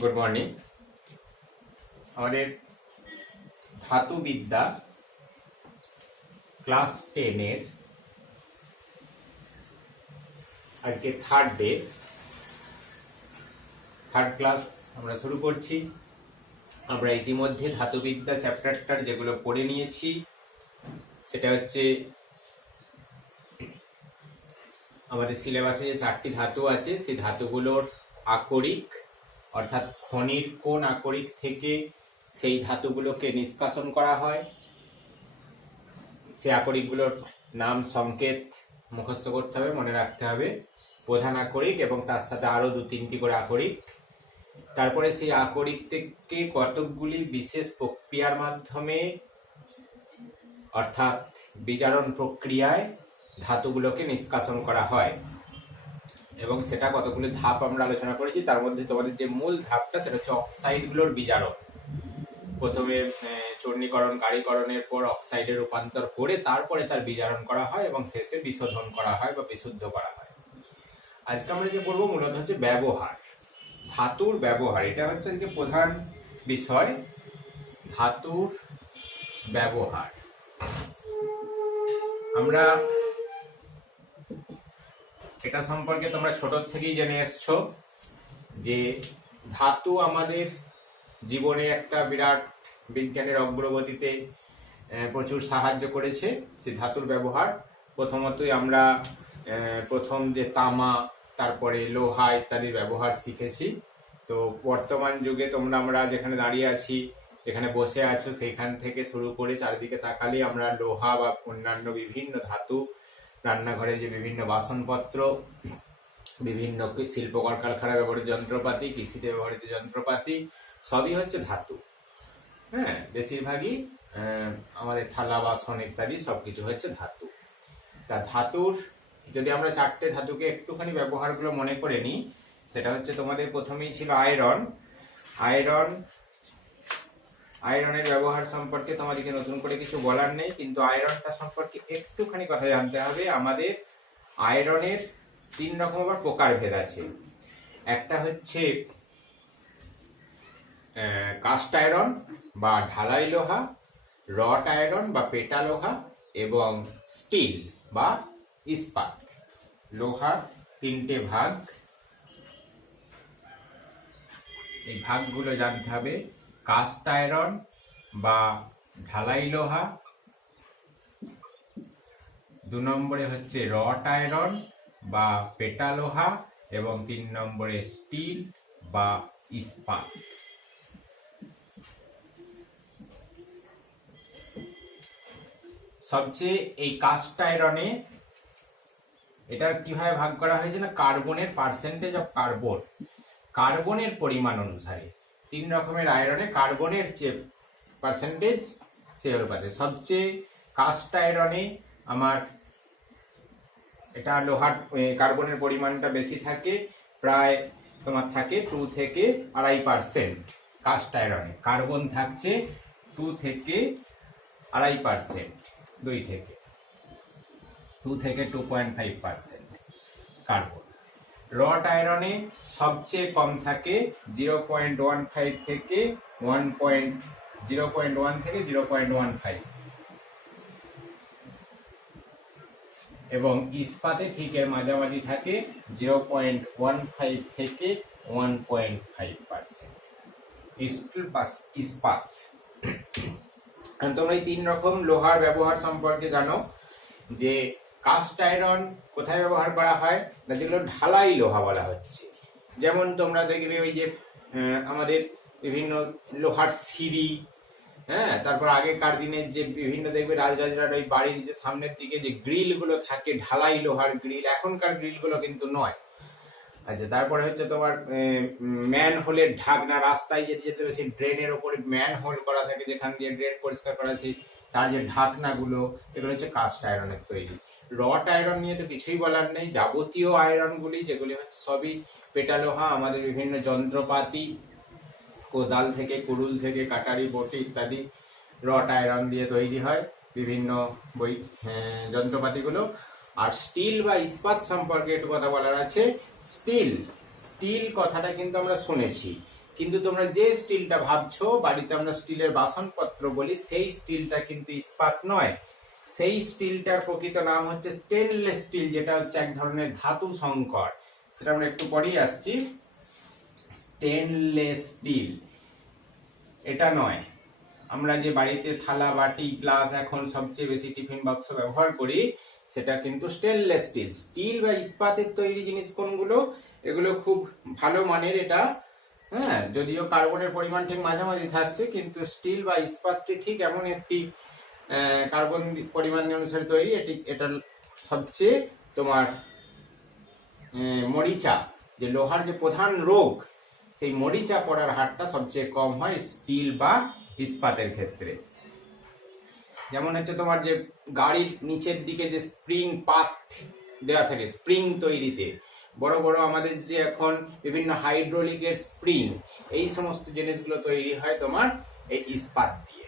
Good morning. আমাদের ধাতুবিদ্যা class 10 এর আজকে থার্ড ক্লাস আমরা শুরু করছি। আমরা ইতিমধ্যে ধাতুবিদ্যা চ্যাপ্টারটার যেগুলো পড়ে নিয়েছি সেটা হচ্ছে আমাদের সিলেবাসে যে 4টি ধাতু আছে সেই ধাতুগুলোর আকরিক অর্থাৎ খনির কোন আকরিক থেকে সেই ধাতুগুলোকে নিষ্কাশন করা হয়, সেই আকরিকগুলোর নাম সংকেত মুখস্থ করতে হবে, মনে রাখতে হবে। প্রধান আকরিক এবং তার সাথে আরো 2-3টি করে আকরিক। তারপরে সেই আকরিক থেকে কতকগুলি বিশেষ প্রক্রিয়ার মাধ্যমে অর্থাৎ বিজারণ প্রক্রিয়ায় ধাতুগুলোকে নিষ্কাশন করা হয় এবং সেটা কতগুলি ধাপ আমরা আলোচনা করেছি। তার মধ্যে তোমাদের যে মূল ধাপটা সেটা হচ্ছে অক্সাইডগুলোর বিজারণ। প্রথমে চূর্ণীকরণ গাঢ়ীকরণের পর অক্সাইডে রূপান্তর করে তারপরে তার বিজারণ করা হয় এবং শেষে বিশোধন করা হয় বা বিশুদ্ধ করা হয়। আজকে আমরা যে পড়বো মূলত হচ্ছে ব্যবহার, ধাতুর ব্যবহার। এটা হচ্ছে যে প্রধান বিষয়, ধাতুর ব্যবহার। আমরা এটা সম্পর্কে তোমরা ছোট থেকেই জেনে এসছো যে ধাতু আমাদের জীবনে একটা বিরাট বিজ্ঞানের অগ্রগতিতে প্রচুর সাহায্য করেছে। সেই ধাতুর ব্যবহার প্রথমতই আমরা প্রথম যে তামা, তারপরে লোহা ইত্যাদির ব্যবহার শিখেছি। তো বর্তমান যুগে আমরা যেখানে দাঁড়িয়ে আছি, যেখানে বসে আছো, সেখান থেকে শুরু করে চারিদিকে তাকালে আমরা লোহা বা অন্যান্য বিভিন্ন ধাতু, রান্নাঘরে যে বিভিন্ন বাসনপত্র, বিভিন্ন শিল্প কলকারখানায় ব্যবহৃত যন্ত্রপাতি, কৃষিতে ব্যবহৃত যন্ত্রপাতি সবই হচ্ছে ধাতু। হ্যাঁ, বেশিরভাগই আমাদের থালা বাসন ইত্যাদি সবকিছু হচ্ছে ধাতু। তা ধাতুর যদি আমরা 4টে ধাতুকে একটুখানি ব্যবহারগুলো মনে করে নিই, সেটা হচ্ছে তোমাদের প্রথমেই ছিল আয়রনের ব্যবহার সম্পর্কে তোমাদেরকে নতুন করে কিছু বলার নেই, কিন্তু আয়রনটা সম্পর্কে একটুখানি কথা জানতে হবে। আমাদের আয়রনের 3 রকম আবার প্রকারভেদ আছে। একটা হচ্ছে কাস্ট আয়রন বা ঢালাই লোহা, রট আয়রন বা পেটা লোহা এবং স্টিল বা ইস্পাত। লোহার 3টে ভাগ, এই ভাগগুলো জানতে হবে। কাস্ট আয়রন বা ঢালাই লোহা, 2 নম্বরে হচ্ছে রট আয়রন বা পেটা লোহা এবং 3 নম্বরে স্টিল বা ইস্পাত। সবচেয়ে এই কাস্ট আয়রনে এটার কিভাবে ভাগ করা হয়েছে না, কার্বনের পার্সেন্টেজ অফ কার্বনের পরিমাণ অনুসারে 3 রকমের আয়রনে কার্বনের যে পার্সেন্টেজ সেই অনুপাতে সবচেয়ে কাস্ট আয়রনে আমার এটা লোহার কার্বনের পরিমাণটা বেশি থাকে, প্রায় তোমার থাকে 2 থেকে 2.5%। কাস্ট আয়রনে কার্বন থাকছে 2 থেকে 2.5%, 2 থেকে 2.5% কার্বন। রট আয়রনে সবচেয়ে কম থাকে 0.15 থেকে 0.15 এবং ইস্পাতে ঠিক এর মাঝামাঝি থাকে 0.15 থেকে 1.5%। ইস্পাত। তোমরা এই 3 রকম লোহার ব্যবহার সম্পর্কে জানো যে কাস্ট আয়রন কোথায় ব্যবহার করা হয় না, যেগুলো ঢালাই লোহা বলা হচ্ছে। যেমন তোমরা দেখবে ওই যে আমাদের বিভিন্ন লোহার সিঁড়ি, হ্যাঁ, তারপর আগেকার দিনের যে বিভিন্ন দেখবে রাজরাজরার ওই বাড়ির যে সামনের দিকে যে গ্রিল গুলো থাকে ঢালাই লোহার গ্রিল, এখনকার গ্রিল গুলো কিন্তু নয়। আচ্ছা, তারপরে হচ্ছে তোমার ম্যান হোলের ঢাকনা, রাস্তায় যেতে যেতে সেই ড্রেনের ওপরে ম্যান হোল করা থাকে, যেখান দিয়ে ড্রেন পরিষ্কার করা আছে, তার যে ঢাকনাগুলো, এগুলো হচ্ছে কাস্ট আয়রনের তৈরি। রট আয়রন নিয়ে তো কিছুই বলার নেই। যাবতীয় আয়রনগুলি যেগুলি হচ্ছে সবই পেটা লোহা। আমাদের বিভিন্ন যন্ত্রপাতি, কোদাল থেকে, কুড়ুল থেকে, কাটারি, বটি ইত্যাদি রট আয়রন দিয়ে তৈরি হয় বিভিন্ন যন্ত্রপাতিগুলো। আর স্টিল বা ইস্পাত সম্পর্কে একটু কথা বলার আছে। স্টিল কথাটা কিন্তু আমরা শুনেছি, কিন্তু তোমরা যে স্টিলটা ভাবছো বাড়িতে আমরা স্টিলের বাসনপত্র বলি, সেই স্টিলটা কিন্তু ইস্পাত নয়। সেই স্টিলটার প্রকৃত নাম হচ্ছে স্টেনলেস স্টিল, যেটা হচ্ছে এক ধরনের ধাতু সংকর। সেটা আমরা একটু পরেই আসছি। স্টেনলেস স্টিল এটা নয়। আমরা যে বাড়িতে থালা বাটি গ্লাস এখন সবচেয়ে বেশি টিফিন বাক্স ব্যবহার করি, সেটা কিন্তু স্টেনলেস স্টিল। স্টিল বা ইস্পাতের তৈরি জিনিস কোনগুলো, এগুলো খুব ভালো মানের। এটা হ্যাঁ, যদিও কার্বনের পরিমাণ ঠিক মাঝামাঝি থাকছে, কিন্তু স্টিল বা ইস্পাতটি ঠিক এমন একটি কার্বন পরিমাণ অনুসারে তৈরি। এটা সবচেয়ে তোমার মরিচা, যে লোহার যে প্রধান রোগ, সেই মরিচা পড়ার হারটা সবচেয়ে কম হয় স্টিল বা ইস্পাতের ক্ষেত্রে। যেমন হচ্ছে তোমার যে গাড়ির নিচের দিকে যে স্প্রিং পাত দেওয়া থাকে স্প্রিং তৈরিতে, বড় বড় আমাদের যে এখন বিভিন্ন হাইড্রোলিকের স্প্রিং, এই সমস্ত জিনিসগুলো তৈরি হয় তোমার এই ইস্পাত দিয়ে।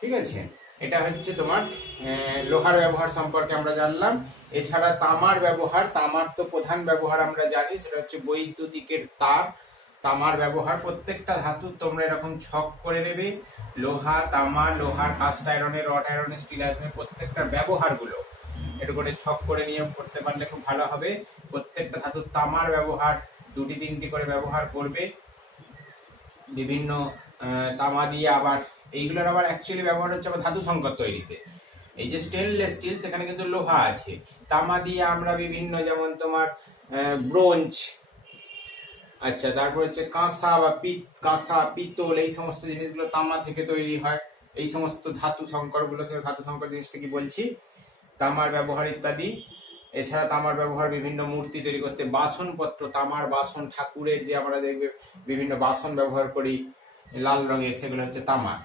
ঠিক আছে, এটা হচ্ছে তোমার লোহার ব্যবহার সম্পর্কে আমরা জানলাম। এছাড়া তামার ব্যবহার, তামার তো প্রধান ব্যবহার আমরা জানি, সেটা হচ্ছে বৈদ্যুতিকের তার। তামার ব্যবহার প্রত্যেকটা ধাতু তোমরা এরকম ছক করে নেবে। লোহা, তামা, লোহার কাস্ট আয়রনের, রড আয়রনের, স্টিল আয়রনের প্রত্যেকটা ব্যবহারগুলো একটু করে ছক করে নিয়ে করতে পারলে খুব ভালো হবে। প্রত্যেকটা ধাতুর তামার ব্যবহার 2-3টি করে ব্যবহার করবে। বিভিন্ন তামা দিয়ে আবার এইগুলোর আবার অ্যাকচুয়ালি ব্যবহার হচ্ছে আবার ধাতু সংকর তৈরিতে। এই যে স্টেনলেস স্টিল, সেখানে কিন্তু লোহা আছে। তামা দিয়ে আমরা বিভিন্ন, যেমন তোমার ব্রোঞ্জ, আচ্ছা, তারপর হচ্ছে কাঁসা বা কাঁসা, পিতল, এই সমস্ত জিনিসগুলো তামা থেকে তৈরি হয়। এই সমস্ত ধাতু সংকরগুলো, সে ধাতু সংকর জিনিসটা কি বলছি, তামার ব্যবহার ইত্যাদি। এছাড়া তামার ব্যবহার বিভিন্ন মূর্তি তৈরি করতে, বাসনপত্র, তামার বাসন, ঠাকুরের যে আমরা দেখবে বিভিন্ন বাসন ব্যবহার করি লাল রঙের, সেগুলো হচ্ছে তামার।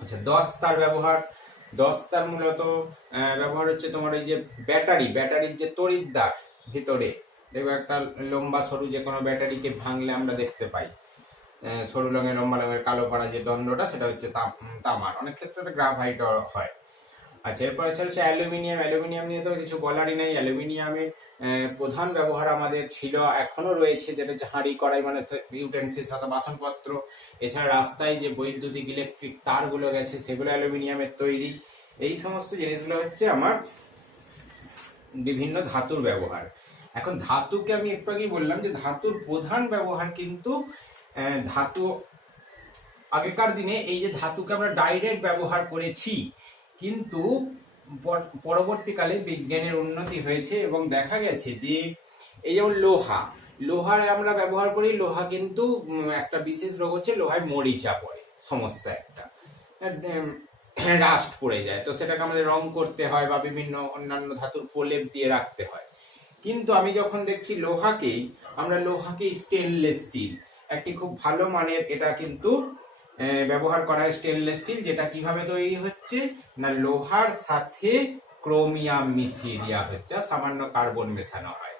আচ্ছা, দস্তার ব্যবহার, দস্তার মূলত ব্যবহার হচ্ছে তোমার ওই যে ব্যাটারির যে তড়িৎদ্বার ভিতরে দেখবে একটা লম্বা সরু যে কোনো ব্যাটারিকে ভাঙলে আমরা দেখতে পাই সরু রঙের লম্বা রঙের কালো পাড়া যে দণ্ডটা, সেটা হচ্ছে তামার। অনেক ক্ষেত্রে গ্রাফাইট হয়। আচ্ছা, এরপর হচ্ছে অ্যালুমিনিয়াম। অ্যালুমিনিয়াম নিয়ে তো কিছু বলারই নেই। অ্যালুমিনিয়ামের প্রধান ব্যবহার আমাদের ছিল, এখনো রয়েছে, যেটা হচ্ছে হাঁড়ি কড়াই মানে ইউটেন্সিলস অথবা বাসনপত্র। এছাড়া রাস্তায় যে বৈদ্যুতিক ইলেকট্রিক তারগুলো গেছে, সেগুলো অ্যালুমিনিয়ামের তৈরি। এই সমস্ত জিনিসগুলো হচ্ছে আমার বিভিন্ন ধাতুর ব্যবহার। এখন ধাতুকে আমি একটু আগেই বললাম যে ধাতুর প্রধান ব্যবহার কিন্তু ধাতু, আগেকার দিনে এই যে ধাতুকে আমরা ডাইরেক্ট ব্যবহার করেছি, কিন্তু পরবর্তীকালে বিজ্ঞানের উন্নতি হয়েছে এবং দেখা গেছে যে এই যেমন লোহার আমরা ব্যবহার করি, লোহা কিন্তু একটা বিশেষ রোগ হচ্ছে লোহায় মরিচা পড়ে, সমস্যা একটা, রাস্ট পড়ে যায়, তো সেটাকে আমাদের রং করতে হয় বা বিভিন্ন অন্যান্য ধাতুর প্রলেপ দিয়ে রাখতে হয়। কিন্তু আমি যখন দেখছি আমরা লোহাকে স্টেনলেস স্টিল, একটি খুব ভালো মানের, এটা কিন্তু ব্যবহার করা হয় স্টেনলেস স্টিল, যেটা কিভাবে তৈরি হচ্ছে না, লোহার সাথে ক্রোমিয়াম মিশিয়ে দেওয়া হচ্ছে, সামান্য কার্বন মেশানো হয়।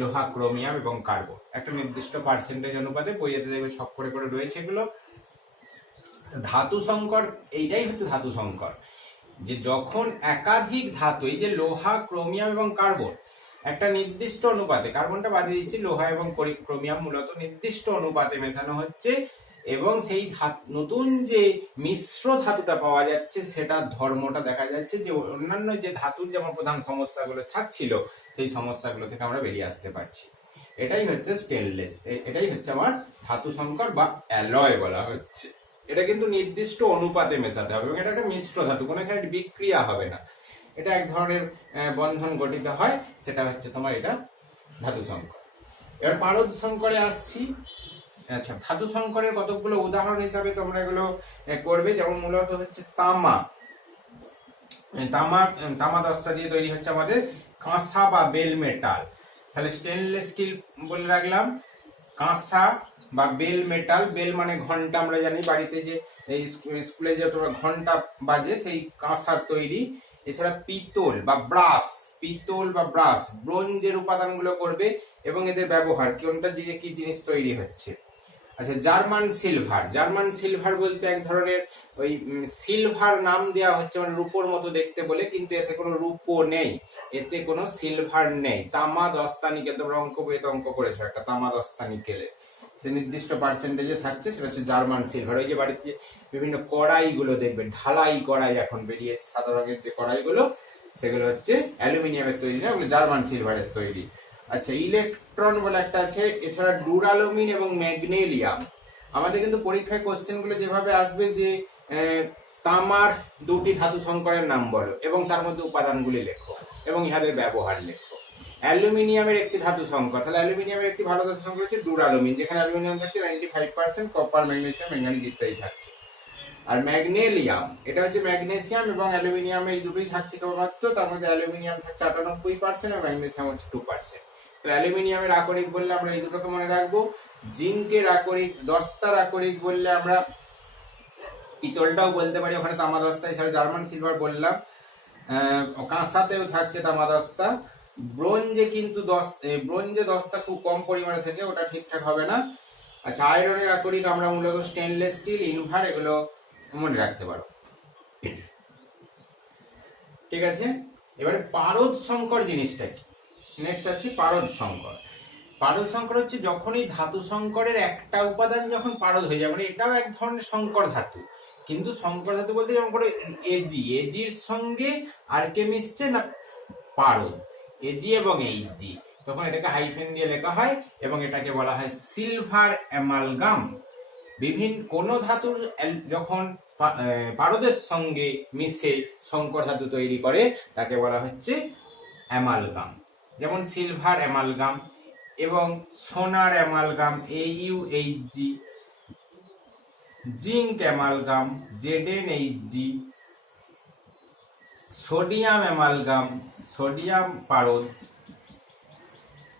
লোহা, ক্রোমিয়াম এবং কার্বন একটা নির্দিষ্ট পার্সেন্টেজ অনুপাতে, বইয়েতে দেখবে ছক করে করে রয়েছে এগুলো। ধাতু সংকর, এইটাই হচ্ছে ধাতু সংকর, যে যখন একাধিক ধাতু, এই যে লোহা, ক্রোমিয়াম এবং কার্বন একটা নির্দিষ্ট অনুপাতে, কার্বনটা বাদে দিচ্ছি, লোহা এবং ক্রোমিয়াম মূলত নির্দিষ্ট অনুপাতে মেশানো হচ্ছে, এবং সেই নতুন যে মিশ্র ধাতুটা পাওয়া যাচ্ছে, সেটার ধর্মটা দেখা যাচ্ছে যে অন্যান্য যে ধাতুর যেমন প্রধান সমস্যাগুলো থাকছিল, সেই সমস্যাগুলো থেকে আমরা বেরিয়ে আসতে পারছি। এটাই হচ্ছে স্টেনলেস, এটাই হচ্ছে আমার ধাতু সংকর বা অ্যালয় বলা হচ্ছে। এটা কিন্তু নির্দিষ্ট অনুপাতে মেশাতে হবে, এবং এটা একটা মিশ্র ধাতু, কোনো এখানে বিক্রিয়া হবে না, এটা এক ধরনের বন্ধন গঠিত হয়, সেটা হচ্ছে তোমার এটা ধাতু সংকর। এবার পারদ সংকরে আসছি। আচ্ছা, ধাতু সংকরের কতগুলো উদাহরণ হিসাবে তোমরা এগুলো করবে, যেমন মূলত হচ্ছে তামা দস্তা দিয়ে তৈরি হচ্ছে আমাদের কাঁসা বা বেল মেটাল। তাহলে স্টেনলেস স্টিল বলে রাখলাম, কাঁসা বা বেল মেটাল, বেল মানে ঘন্টা, আমরা জানি বাড়িতে যে এই স্কুলে যে তোমরা ঘন্টা বাজে, সেই কাঁসার তৈরি। এছাড়া পিতল বা ব্রাস, ব্রোঞ্জের উপাদানগুলো করবে, এবং এদের ব্যবহার কোনটা দিয়ে কি জিনিস তৈরি হচ্ছে। আচ্ছা, জার্মান সিলভার। জার্মান সিলভার বলতে এক ধরনের ওই সিলভার নাম দেওয়া হচ্ছে, মানে রূপোর মতো দেখতে বলে, কিন্তু এতে কোনো রূপো নেই, এতে কোনো সিলভার নেই। তামা 10টা নিকেল, তোমরা অঙ্ক বইতে অঙ্ক করেছো একটা, তামা 10টা নিকেলে সে নির্দিষ্ট পার্সেন্টেজে থাকছে, সেটা হচ্ছে জার্মান সিলভার। ওই যে বাড়িতে বিভিন্ন কড়াইগুলো দেখবে, ঢালাই কড়াই এখন বেরিয়েছে সাদা রঙের যে কড়াইগুলো, সেগুলো হচ্ছে অ্যালুমিনিয়ামের তৈরি না, ওগুলো জার্মান সিলভারের তৈরি। আচ্ছা, ইলেকট্রন বলে একটা আছে। এছাড়া ডুরালুমিন এবং ম্যাগনেলিয়াম। আমাদের কিন্তু পরীক্ষায় কোশ্চেন গুলো যেভাবে আসবে যে তামার 2টি ধাতু সংকরের নাম বলো এবং তার মধ্যে উপাদানগুলি লেখো এবং ইহাদের ব্যবহার লেখো। অ্যালুমিনিয়ামের একটি ধাতু সংকর, তাহলে অ্যালুমিনিয়ামের একটি ভালো ধাতু সংকর হচ্ছে ডুরালুমিন, যেখানে অ্যালুমিনিয়াম থাকছে 95%, কপার, ম্যাগনেসিয়াম, ম্যাঙ্গানিজ ইত্যাদি থাকছে। আর ম্যাগনেলিয়াম, এটা হচ্ছে ম্যাগনেসিয়াম এবং অ্যালুমিনিয়াম এই দুটোই থাকছে কেবলমাত্র, তার মধ্যে অ্যালুমিনিয়াম থাকছে 98% আর ম্যাগনেসিয়াম হচ্ছে 2%। অ্যালুমিনিয়ামের আকরিক বললে আমরা এই দুটোকে মনে রাখবো। জিঙ্কের আকরিক, দস্তার আকরিক বললে আমরা পিতলটাও বলতে পারি, ওখানে তামা দস্তা। এছাড়া জার্মান সিলভার বললাম, কাঁসাতেও থাকছে তামা দস্তা। ব্রোঞ্জে কিন্তু ব্রোঞ্জে দস্তা খুব কম পরিমাণে থাকে, ওটা ঠিকঠাক হবে না। আচ্ছা, আয়রনের আকরিক আমরা মূলত স্টেনলেস স্টিল, ইনভার, এগুলো মনে রাখতে পারো। ঠিক আছে, এবারে পারদ সংকর জিনিসটা কি? নেক্সট আছে পারদ সংকর। পারদ সংকর হচ্ছে যখনই ধাতু সংকরের একটা উপাদান যখন পারদ হয়ে যায়, মানে এটাও এক ধরনের সংকর ধাতু, কিন্তু সংকর ধাতু বলতে যেমন করে এজির সঙ্গে আর কে মিশছে না, পারদ, এজি এবং এইচজি, তখন এটাকে হাইফেন দিয়ে লেখা হয় এবং এটাকে বলা হয় সিলভার অ্যামালগাম। বিভিন্ন কোন ধাতুর যখন পারদের সঙ্গে মিশে সংকর ধাতু তৈরি করে তাকে বলা হচ্ছে অ্যামালগাম। যেমন সিলভার অ্যামালগাম এবং সোনার amalgam, AuHG, zinc amalgam, ZnHG, sodium amalgam, sodium পারদ,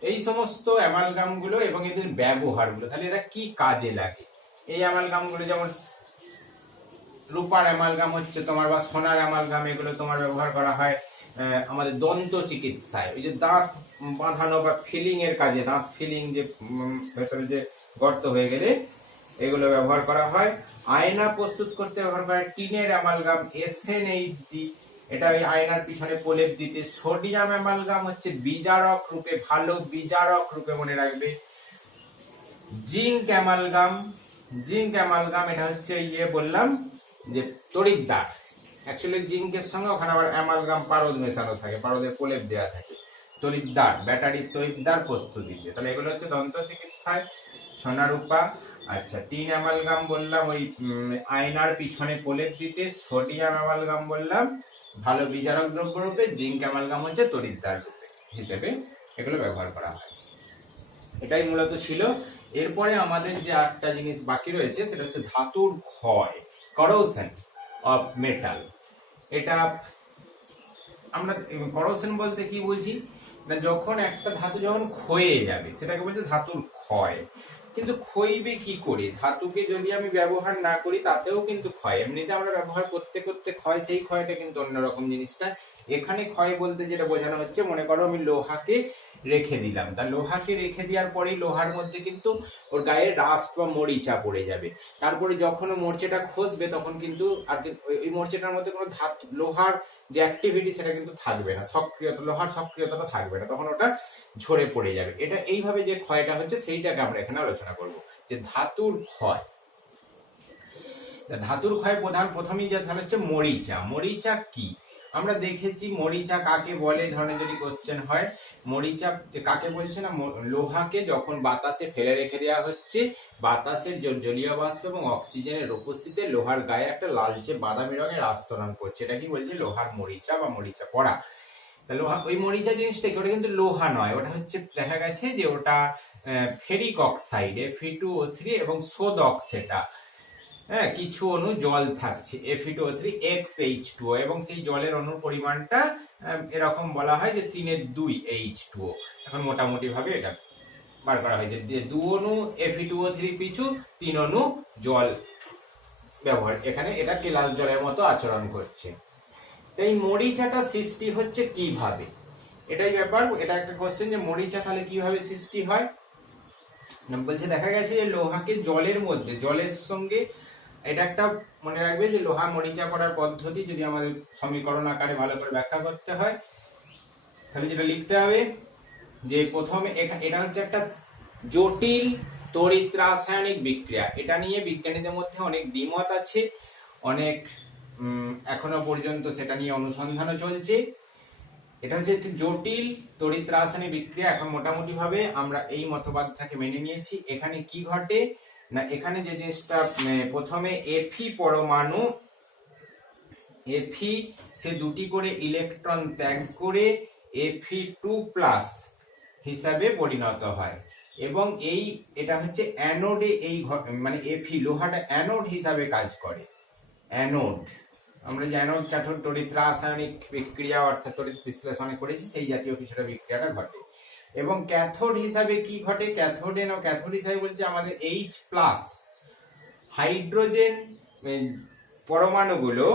এই সমস্ত অ্যামালগামগুলো এবং এদের ব্যবহারগুলো, তাহলে এরা কি কাজে লাগে। এই অ্যামালগামগুলো যেমন রূপার অ্যামালগাম হচ্ছে তোমার, বা সোনার অ্যামালগাম, এগুলো তোমার ব্যবহার করা হয় আমাদের দন্ত চিকিৎসায়, ওই যে দাঁত বাঁধানো বা ফিলিং এর কাজে, দাঁত ফিলিং, যে ভেতরে যে গর্ত হয়ে গেলে এগুলো ব্যবহার করা হয়। আয়না প্রস্তুত করতে ব্যবহার করা হয় টিনের অ্যামালগাম, SnHG, এটা ওই আয়নার পিছনে প্রলেপ দিতে। সোডিয়াম অ্যামালগাম হচ্ছে বিজারক রূপে, ভালো বিজারক রূপে মনে রাখবে। জিঙ্ক অ্যামালগাম, জিঙ্ক অ্যামালগাম এটা হচ্ছে বললাম যে তড়িৎদ্বার, অ্যাকচুয়ালি জিঙ্কের সঙ্গে ওখানে আবার অ্যামালগাম পারদ মেশানো থাকে, পারদের প্রলেপ দেওয়া থাকে, তড়িৎদ্বার, ব্যাটারির তড়িৎদ্বার প্রস্তুতিতে। তাহলে এগুলো হচ্ছে দন্ত চিকিৎসায় সোনারূপা। আচ্ছা, টিন অ্যামালগাম বললাম ওই আয়নার পিছনে প্রলেপ দিতে। সোডিয়াম অ্যামালগাম বললাম ভালো বিজারক দ্রব্য রূপে। জিঙ্ক অ্যামালগাম হচ্ছে তড়িৎদ্বার রূপে হিসেবে এগুলো ব্যবহার করা হয়। এটাই মূলত ছিল। এরপরে আমাদের যে একটা জিনিস বাকি রয়েছে সেটা হচ্ছে ধাতুর ক্ষয়, করোশন অফ মেটাল। এটা আমরা করোশন বলতে কি বুঝি না, যখন একটা ধাতু যখন ক্ষয়ে যাবে সেটাকে বলছে ধাতুর ক্ষয়। কিন্তু ক্ষয়বে কি করে? ধাতুকে যদি আমি ব্যবহার না করি তাতেও কিন্তু ক্ষয়, এমনিতে আমরা ব্যবহার করতে করতে ক্ষয়, সেই ক্ষয়টা কিন্তু অন্যরকম জিনিসটা। এখানে ক্ষয় বলতে যেটা বোঝানো হচ্ছে, মনে করো আমি লোহাকে রেখে দিলাম, তা লোহাকে রেখে দেওয়ার পরেই লোহার মধ্যে কিন্তু ওর গায়ে রাস্ট বা মরিচা পড়ে যাবে। তারপরে যখন মরচেটা খসবে তখন কিন্তু আর ওই মরচেটার মধ্যে কোনো ধাতু, লোহার যে অ্যাক্টিভিটি সেটা কিন্তু থাকবে না, সক্রিয়তা, লোহার সক্রিয়তাটা থাকবে না, তখন ওটা ঝরে পড়ে যাবে। এটা এইভাবে যে ক্ষয়টা হচ্ছে সেইটাকে আমরা এখানে আলোচনা করব, যে ধাতুর ক্ষয়। ধাতুর ক্ষয় প্রথমেই যে হচ্ছে মরিচা। মরিচা কি আমরা দেখেছি, মরিচা কাকে বলে ধরনের যদি কোশ্চেন হয়, মরিচা কাকে বলছে না, লোহাকে যখন বাতাসে ফেলে রেখে দেওয়া হচ্ছে, বাতাসের জলীয় বাষ্প এবং অক্সিজেনের উপস্থিতিতে লোহার গায়ে একটা লালচে বাদামি রঙের আস্তরণ করছে, এটা কি বলছে, লোহার মরিচা বা মরিচা পড়া। লোহা, ওই মরিচা জিনিসটা কি, ওটা কিন্তু লোহা নয়, ওটা হচ্ছে দেখা গেছে যে ওটা ফেরিক অক্সাইড, Fe2O3 এবং সোদক, সেটা হ্যাঁ কিছু অণু জল থাকছে Fe2O3 XH2O, এবং সেই জলের অণুর পরিমাণটা এরকম বলা হয় যে 3-2 H2O। এখন মোটামুটি ভাবে এটা বার করা হয়েছে, 2 অণু Fe2O3 পিছু 3 অণু জল ব্যবহার, এখানে এটা কেলাস জলের মতো আচরণ করছে। এই মরিচাটা সৃষ্টি হচ্ছে কিভাবে, এটাই ব্যাপার। এটা একটা কোশ্চেন যে মরিচা তাহলে কিভাবে সৃষ্টি হয়। বলছে দেখা গেছে যে লোহাকে জলের মধ্যে, জলের সঙ্গে, এটা একটা মনে রাখবে যে লোহা মরিচা করার পদ্ধতি যদি আমাদের সমীকরণ আকারে ভালো করে ব্যাখ্যা করতে হয় তাহলে যেটা লিখতে হবে যে প্রথমে এটা হচ্ছে একটা জটিল তড়িৎ রাসায়নিক বিক্রিয়া। এটা নিয়ে বিজ্ঞানীদের মধ্যে অনেক দ্বিমত আছে, অনেক এখনো পর্যন্ত সেটা নিয়ে অনুসন্ধানও চলছে। এটা হচ্ছে একটি জটিল তড়িৎ রাসায়নিক বিক্রিয়া। এখন মোটামুটি ভাবে আমরা এই মতবাদটাকে মেনে নিয়েছি। এখানে কি ঘটে না, এখানে যে জিনিসটা প্রথমে এফি পরমাণু, এফি সে দুটি করে ইলেকট্রন ত্যাগ করে Fe2+ হিসাবে পরিণত হয় এবং এটা হচ্ছে অ্যানোডে, মানে এফি লোহাটা অ্যানোড হিসাবে কাজ করে। অ্যানোড, আমরা যে অ্যানোড ক্যাথোড তড়িৎ রাসায়নিক বিক্রিয়া অর্থাৎ তড়িৎ বিশ্লেষণে করেছি সেই জাতীয় কিছুটা বিক্রিয়াটা ঘটে। এবং ক্যাথোড হিসাবে কি ঘটে, ক্যাথোড হিসাবে বলছে আমাদের H+ হাইড্রোজেন পরমাণুগুলো,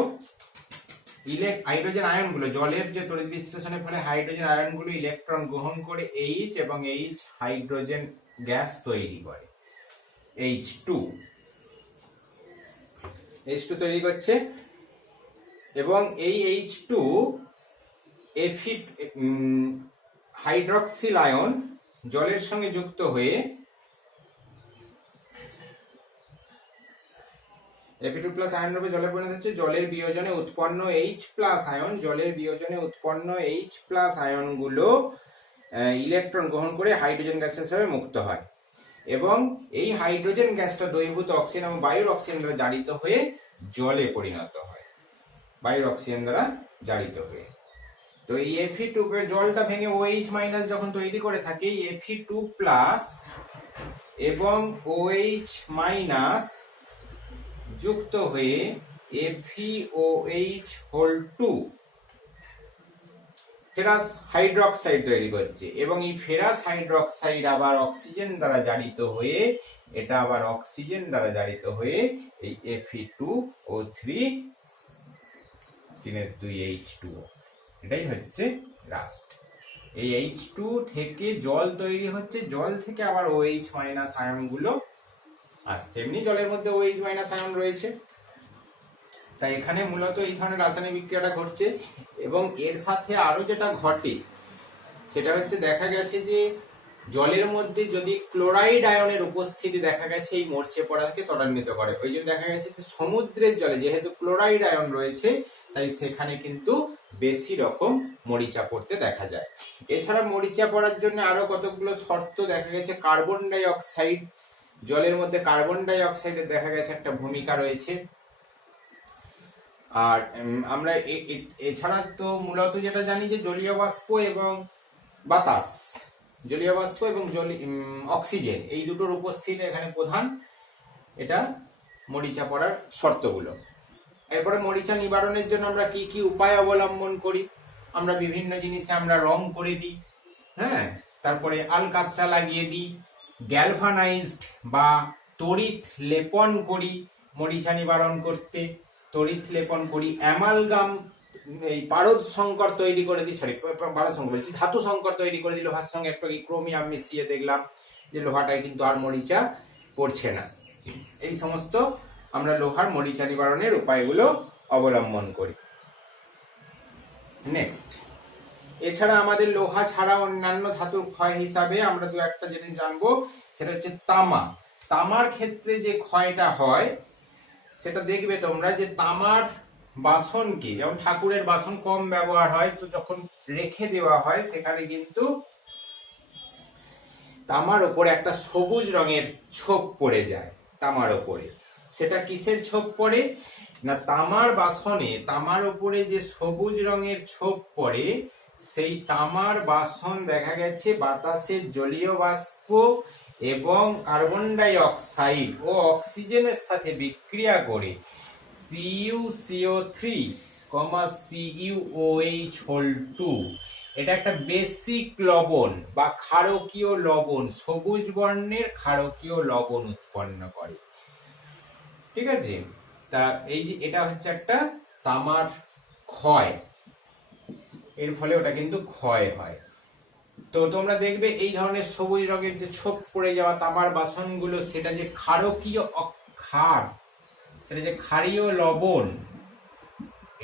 হাইড্রোজেন আয়নগুলো, জলের যে তড়িৎ বিশ্লেষণের ফলে হাইড্রোজেন আয়নগুলো ইলেকট্রন গ্রহণ করে H এবং H হাইড্রোজেন গ্যাস তৈরি করে, H2 তৈরি করছে। এবং এই H2 হাইড্রক্সিল আয়ন জলের সঙ্গে যুক্ত হয়ে Fe2+ আয়ন রূপে জলে পরিণত হচ্ছে। জলের বিয়োজনে উৎপন্ন H+ আয়ন, জলের বিয়োজনে উৎপন্ন H+ আয়নগুলো ইলেকট্রন গ্রহণ করে হাইড্রোজেন গ্যাস হিসেবে মুক্ত হয় এবং এই হাইড্রোজেন গ্যাসটা দ্রবীভূত অক্সিজেন এবং বায়ুর অক্সিজেন দ্বারা জারিত হয়ে জলে পরিণত হয়, বায়ুর অক্সিজেন দ্বারা জারিত হয়ে। তো এই Fe2 জলটা ভেঙে OH- যখন তৈরি করে থাকে, Fe2+ এবং OH- যুক্ত হয়ে FeOH2 ফেরাস হাইড্রোক্সাইড তৈরি করছে এবং এই ফেরাস হাইড্রোক্সাইড আবার অক্সিজেন দ্বারা জারিত হয়ে, এটা আবার অক্সিজেন দ্বারা জারিত হয়ে এই Fe2O3 3.2H2O, এটাই হচ্ছে রাস্ট। এই H2 থেকে জল তৈরি হচ্ছে, জল থেকে আবার OH- আয়নগুলো আসছে। এমনি জলের মধ্যে OH- আয়ন রয়েছে, তাই এখানে মূলত এই ধরনের রাসায়নিক বিক্রিয়াটা ঘটছে। এবং এর সাথে আরো যেটা ঘটে সেটা হচ্ছে দেখা গেছে যে জলের মধ্যে যদি ক্লোরাইড আয়নের উপস্থিতি দেখা গেছে এই মরচে পড়াকে ত্বরান্বিত করে। ওই জন্য দেখা গেছে যে সমুদ্রের জলে যেহেতু ক্লোরাইড আয়ন রয়েছে তাই সেখানে কিন্তু বেশি রকম মরিচা পড়তে দেখা যায়। এছাড়া মরিচা পড়ার জন্য আরো কতগুলো শর্ত দেখা গেছে। কার্বন ডাই অক্সাইড, জলের মধ্যে কার্বন ডাই অক্সাইডের দেখা গেছে একটা ভূমিকা রয়েছে। আর আমরা এছাড়া তো মূলত যেটা জানি যে জলীয় বাষ্প এবং বাতাস, জলীয় বাষ্প এবং অক্সিজেন, এই দুটোর উপস্থিতি এখানে প্রধান এটা মরিচা পড়ার শর্তগুলো। এরপরে মরিচা নিবারণের জন্য আমরা কি কি উপায় অবলম্বন করি, আমরা বিভিন্ন জিনিসে আমরা রং করে দিই, হ্যাঁ, তারপরে আলকাতরা লাগিয়ে দিই, গ্যালভানাইজড বা তড়িৎ লেপন করি মরিচা নিবারণ করতে, তড়িৎ লেপন করি, অ্যামালগাম এই পারদ সংকর তৈরি করে দিই, পারদ সংকর বলছি, ধাতু সংকর তৈরি করে দিই, লোহার সঙ্গে একটু ক্রোমিয়াম মিশিয়ে দেখলাম যে লোহাটায় কিন্তু আর মরিচা পড়ছে না। এই সমস্ত আমরা লোহার মরিচা নিবারণের উপায়গুলো অবলম্বন করি। নেক্সট, এছাড়া আমাদের লোহা ছাড়া অন্যান্য ধাতুর ক্ষয় হিসাবে আমরা দু একটা জিনিস জানবো, সেটা হচ্ছে তামা। তামার ক্ষেত্রে যে ক্ষয়টা হয় সেটা দেখবে তোমরা যে তামার বাসনকে, যেমন ঠাকুরের বাসন কম ব্যবহার হয়, তো যখন রেখে দেওয়া হয় সেখানে কিন্তু তামার উপরে একটা সবুজ রঙের ছোপ পড়ে যায় তামার উপরে। সেটা কিসের ছোপ পড়ে না, তামার বাসনে তামার উপরে যে সবুজ রঙের ছোপ পড়ে সেই তামার বাসন দেখা গেছে বাতাসের জলীয় বাষ্প এবং কার্বন ডাই অক্সাইড ও অক্সিজেনের সাথে বিক্রিয়া করে CuCO3, CuOH2, এটা একটা বেসিক লবণ বা ক্ষারকীয় লবণ, সবুজ বর্ণের ক্ষারকীয় লবণ উৎপন্ন করে। ঠিক আছে, তা এই যে এটা হচ্ছে একটা তামার ক্ষয়, এর ফলে ওটা কিন্তু ক্ষয় হয়। তো তোমরা দেখবে এই ধরনের সবুজ রঙের যে ছোপ পড়ে যাওয়া তামার বাসনগুলো, সেটা যে ক্ষারকীয় ক্ষার, সেটা যে ক্ষারীয় লবণ,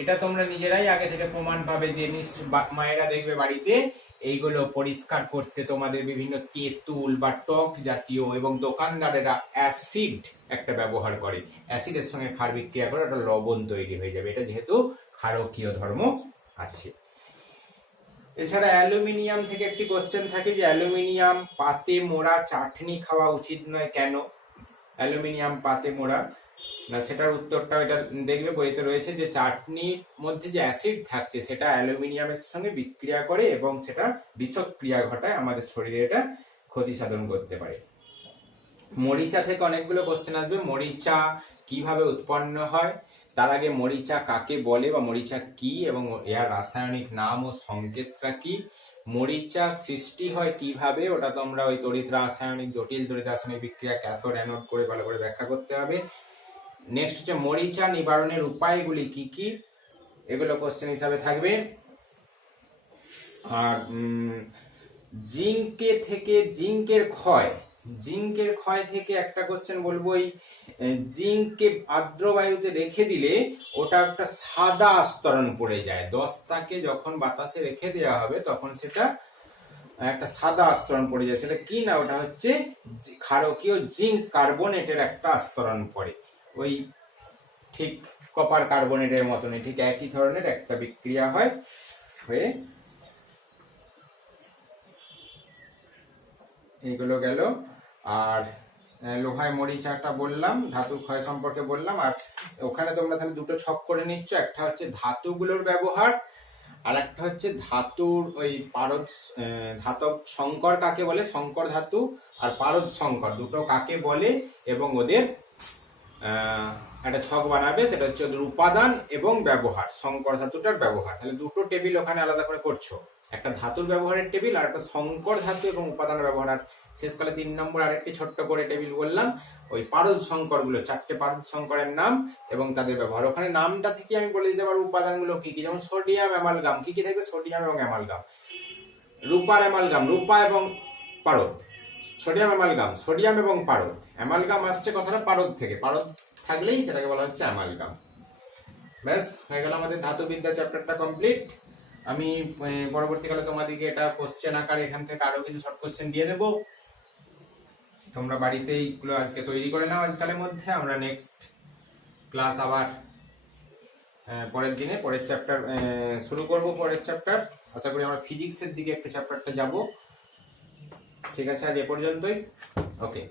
এটা তোমরা নিজেরাই আগে থেকে প্রমাণ পাবে যে মায়েরা দেখবে বাড়িতে এইগুলো পরিষ্কার করতে তোমাদের বিভিন্ন তেঁতুল বা টক জাতীয়, এবং দোকানদারেরা অ্যাসিড একটা ব্যবহার করে, অ্যাসিডের সঙ্গে ক্ষার বিক্রিয়া করে একটা লবণ তৈরি হয়ে যাবে, এটা যেহেতু ক্ষারকীয় ধর্ম আছে। এছাড়া অ্যালুমিনিয়াম থেকে একটি কোশ্চেন থাকে যে অ্যালুমিনিয়াম পাতে মোড়া চাটনি খাওয়া উচিত নয় কেন? অ্যালুমিনিয়াম পাতে মোড়া না, সেটার উত্তরটা এটা দেখবে বইতে রয়েছে যে চাটনির মধ্যে যে অ্যাসিড থাকছে সেটা অ্যালুমিনিয়ামের সঙ্গে বিক্রিয়া করে এবং সেটা বিষক্রিয়া ঘটায়, আমাদের শরীরে এটা ক্ষতি সাধন করতে পারে। মরিচা থেকে অনেকগুলো কোশ্চেন আসবে। মরিচা কিভাবে উৎপন্ন হয়, তার আগে মরিচা কাকে বলে বা মরিচা কি এবং এর রাসায়নিক নাম ও সংকেতটা কি, মরিচা সৃষ্টি হয় কিভাবে, ওটা তোমরা ওই তড়িৎ রাসায়নিক, জটিল তড়িৎ রাসায়নিক বিক্রিয়া ক্যাথোড অ্যানোড করে ভালো করে ব্যাখ্যা করতে হবে। নেক্সট হচ্ছে মরিচা নিবারণের উপায়গুলি কি কি, এগুলো কোশ্চেন হিসাবে থাকবে। আর জিঙ্কের ক্ষয় থেকে একটা কোশ্চেন বলবো, জিঙ্ককে আর্দ্র বায়ুতে রেখে দিলে ওটা একটা সাদা আস্তরণ পড়ে যায়, দস্তাকে যখন বাতাসে রেখে দেওয়া হবে তখন সেটা একটা সাদা আস্তরণ পড়ে যায়, সেটা কি না, ওটা হচ্ছে ক্ষারকীয় জিঙ্ক কার্বনেটের একটা আস্তরণ পড়ে, ওই ঠিক কপার কার্বনেটের মতনই ঠিক একই ধরনের একটা বিক্রিয়া হয়ে এইগুলো গেল। আর লোহায় মরিচাটা বললাম, ধাতুর ক্ষয় সম্পর্কে বললাম। আর ওখানে তোমরা তাহলে দুটো ছক করে নিচ্ছ, একটা হচ্ছে ধাতুগুলোর ব্যবহার, আর একটা হচ্ছে ধাতুর ওই ধাতব সংকর কাকে বলে, সংকর ধাতু আর পারদ সংকর দুটো কাকে বলে, এবং ওদের একটা ছক বানাবে, সেটা হচ্ছে ওদের উপাদান এবং ব্যবহার, সংকর ধাতুটার ব্যবহার। তাহলে দুটো টেবিল ওখানে আলাদা করে করছো, একটা ধাতুর ব্যবহারের টেবিল আর একটা সংকর ধাতু এবং উপাদানের ব্যবহার। আর শেষকালে 3 নম্বর আরেকটি ছোট্ট করে টেবিল বললাম, ওই পারদ সংকর গুলো, 4টে পারদ সংকরের নাম এবং তাদের ব্যবহার। ওখানে নামটা থেকে আমি বলে দিতে পারবো উপাদানগুলো কি কি, যেমন সোডিয়াম অ্যামালগাম, কি কি থাকবে, সোডিয়াম এবং অ্যামালগাম। রূপার অ্যামালগাম, রূপা এবং পারদ। সোডিয়াম অ্যামালগাম, সোডিয়াম এবং পারদ। অ্যামালগাম আসছে কথাটা পারদ থেকে, পারদ থাকলেই সেটাকে বলা হচ্ছে অ্যামালগাম। ব্যাস হয়ে গেল আমাদের ধাতুবিদ্যা চ্যাপ্টারটা কমপ্লিট। আমি পরবর্তীকালে তোমাদেরকে এটা কোশ্চেন আকারে এখান থেকে আরো কিছু শর্ট কোশ্চেন দিয়ে দেবো, তোমরা বাড়িতে এইগুলো আজকে তৈরি করে নাও আজকালের মধ্যে। আমরা নেক্সট ক্লাস আবার পরের দিনে পরের চ্যাপ্টার শুরু করব। পরের চ্যাপ্টার আশা করি আমরা ফিজিক্সের দিকে একটু চ্যাপ্টারটা যাব। ঠিক আছে, আজ এ পর্যন্তই। ওকে।